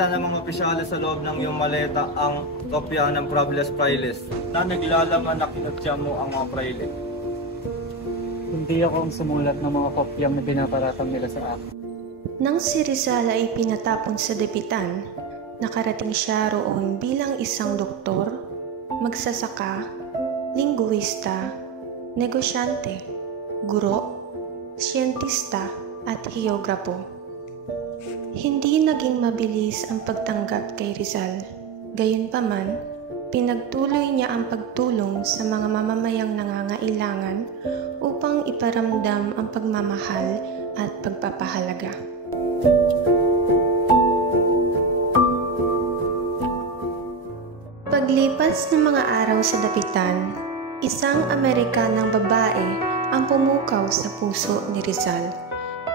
Nakita ng mga opisyales sa loob ng iyong maleta ang kopya ng Provilas Frailes na naglalaman na kinutya mo ang mga praile. Hindi ako ang sumulat ng mga kopyang na binabaratang nila sa akin. Nang si Rizal ay pinatapon sa dapitan, nakarating siya roon bilang isang doktor, magsasaka, lingguista, negosyante, guro, siyentista at heograpo. Hindi naging mabilis ang pagtanggap kay Rizal. Gayunpaman, pinagtuloy niya ang pagtulong sa mga mamamayang nangangailangan upang iparamdam ang pagmamahal at pagpapahalaga. Paglipas ng mga araw sa dapitan, isang Amerikanang babae ang pumukaw sa puso ni Rizal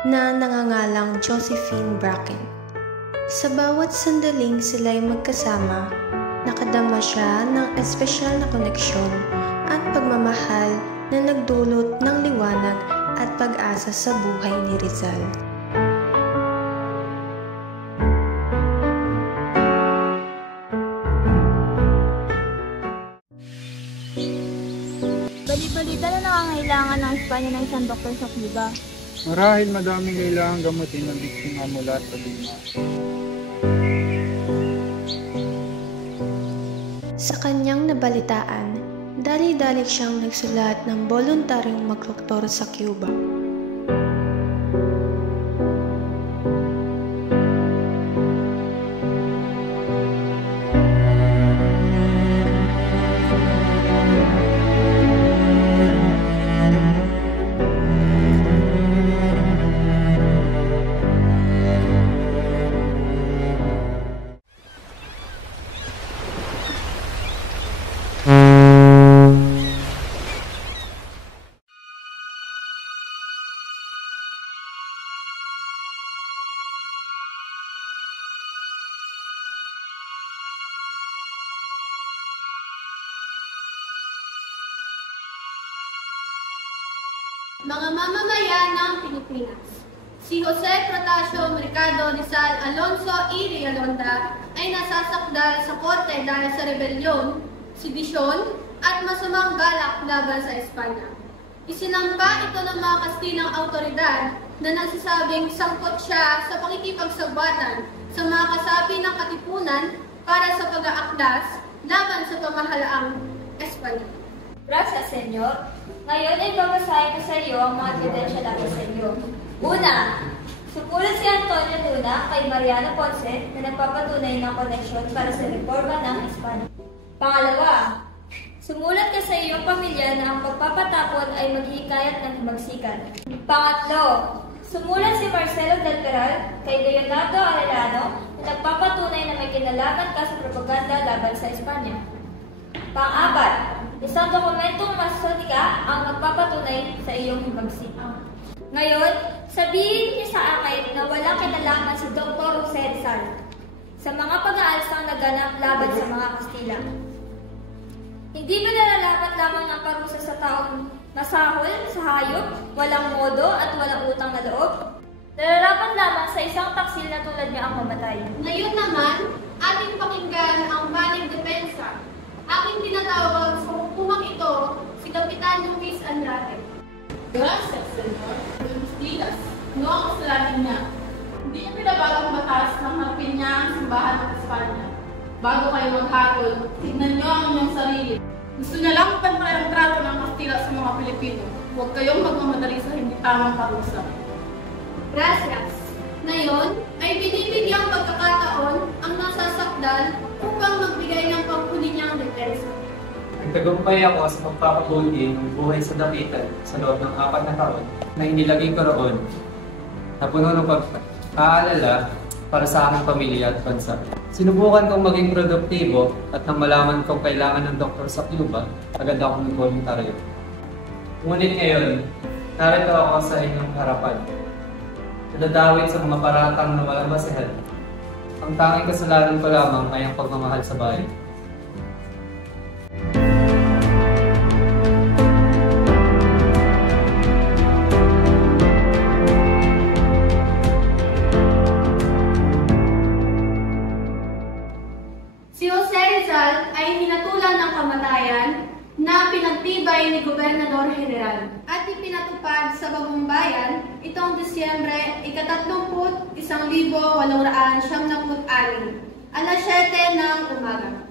na nangangalang Josephine Bracken. Sa bawat sandaling sila'y magkasama, nakadama siya ng espesyal na koneksyon at pagmamahal na nagdulot ng liwanag at pag-asa sa buhay ni Rizal. Bali-balita na nangangailangan ng Espanya ng isang doktor sa Cuba. Marahil madaming kailangang gamutin ng biktima mula sa luma. Sa kanyang nabalitaan, dali-dali siyang nagsulat ng voluntaryong magdoktor sa Cuba. Mga mamamayan ng Pilipinas. Si Jose Protasio Mercado Rizal Alonso E. Realonda ay nasasakdal sa korte dahil sa rebelyon, sedisyon at masamang galak laban sa Espanya. Isinampa ito ng mga Kastilang autoridad na nagsasabing sangkot siya sa pakikipagsagwatan sa mga kasapi ng katipunan para sa pag-aaklas laban sa pamahalaang Espanya. Gracias, Senyor. Ngayon ay babasahin ko sa iyo ang mga ebidensya natin sa iyo. Una, sumulat si Antonio Luna kay Mariano Ponce na nagpapatunay ng koneksyon para sa reforma ng Espanya. Pangalawa, sumulat ka sa iyong pamilya na ang pagpapatapon ay maghihikayat ng himagsikan. Pangatlo, sumulat si Marcelo del Peral kay Leonardo Arellano na nagpapatunay na may kinalaman ka sa propaganda laban sa Espanya. Pang-apat, isang dokumentong masonika ang magpapatunay sa iyong himagsikan. Ngayon, sabihin niyo sa akin na walang kinalaman si Dr. Jose Rizal sa mga pag-aalsang naganap laban sa mga Kastila. Hindi ba nalalapat lamang ang parusa sa taong masahol, sa hayop, walang modo at walang utang na loob? Nalalapat lamang sa isang taksil na tulad niya ang mamatay. Ngayon naman, ating pakinggan ang banig depensa. Aking tinatawag sa hukumang ito si Kapitan Luis Andrade. Gracias, Senyor. Justidas, no ang kasalanan niya. Hindi niya pinabagong batas nang harapin niya ang simbahan ng Espanya. Bago kayo maghatol, tignan niyo ang inyong sarili. Gusto niya lang pantay ang trato ng Kastila sa mga Pilipino. Huwag kayong magmamadali sa hindi tamang parusa. Gracias. Ngayon ay binibigyang pagkakataon ang nasasakdal upang magbigay ng panghuli niyang depensa. Nagtagumpay ako sa pagpapatuloy ng buhay sa dapitan sa loob ng 4 na taon na inilagay ko roon na puno ng pag-aalala para sa aking pamilya at bansa. Sinubukan kong maging produktibo at nang malaman kong kailangan ng doktor sa Cuba, agad ako nag-voluntaryo. Ngunit ngayon, narito ako sa inyong harapan. Nadadawit sa mga paratang na walang basehan. Ang tanging kasalanan ko lamang ay ang pagmamahal sa bayan. Gobernador General at ipinatupad sa Bagong Bayan itong Disyembre 31,896, alas 7 ng umaga.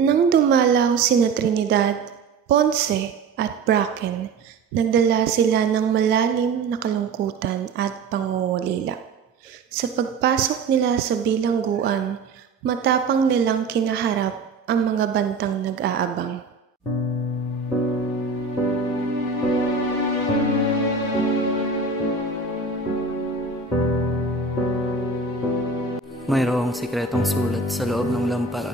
Nang dumalaw sina Trinidad, Ponce at Bracken, nagdala sila ng malalim na kalungkutan at pangungulila. Sa pagpasok nila sa bilangguan, matapang nilang kinaharap ang mga bantang nag-aabang. Mayroong sikretong sulat sa loob ng lampara.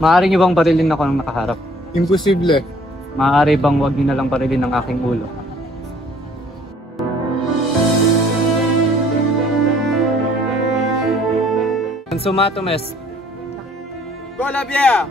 Maaari niyo bang barilin ako ng nakaharap? Imposible. Maaari bang wag niyo na lang barilin ang aking ulo? Consumatomes. Colabia!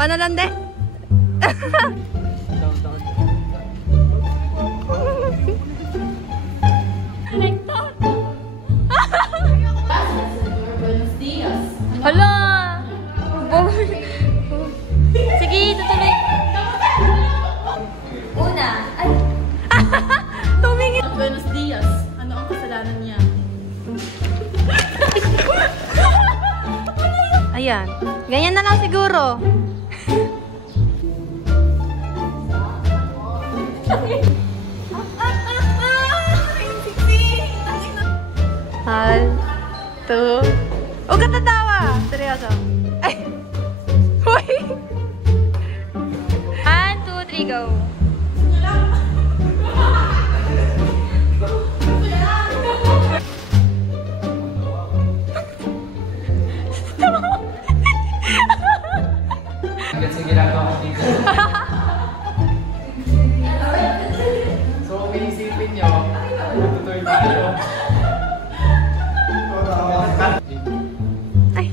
Paano lande? Hala! Sige, tutuloy. Una, ay. Tumingin! Buenos dias. Ano ang kasalanan niya? Ayan. Ganyan na lang siguro. Hal. Two. Huwag ka tatawa. Seryoso. Ay. Hoy. 1, 2, 3, go. Hanggang sa ginagawa ko dito. So, kung iisipin nyo, tutuloy tayo. Ay.